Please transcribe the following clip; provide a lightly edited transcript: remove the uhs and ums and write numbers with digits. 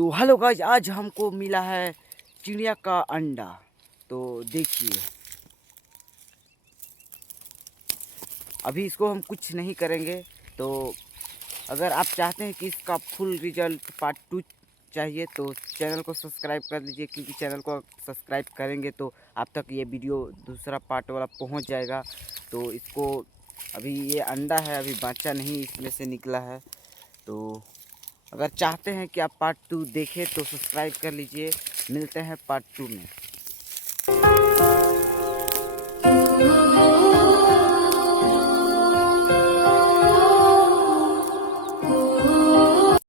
तो hello guys, आज हमको मिला है चिड़िया का अंडा। तो देखिए, अभी इसको हम कुछ नहीं करेंगे। तो अगर आप चाहते हैं कि इसका फुल रिजल्ट पार्ट 2 चाहिए तो चैनल को सब्सक्राइब कर लीजिए, क्योंकि चैनल को सब्सक्राइब करेंगे तो आप तक ये वीडियो दूसरा पार्ट वाला पहुंच जाएगा। तो इसको अभी ये अंडा है, अभी बच्चा नहीं इसमें से निकला है। तो अगर चाहते हैं कि आप पार्ट 2 देखें तो सब्सक्राइब कर लीजिए। मिलते हैं पार्ट 2 में।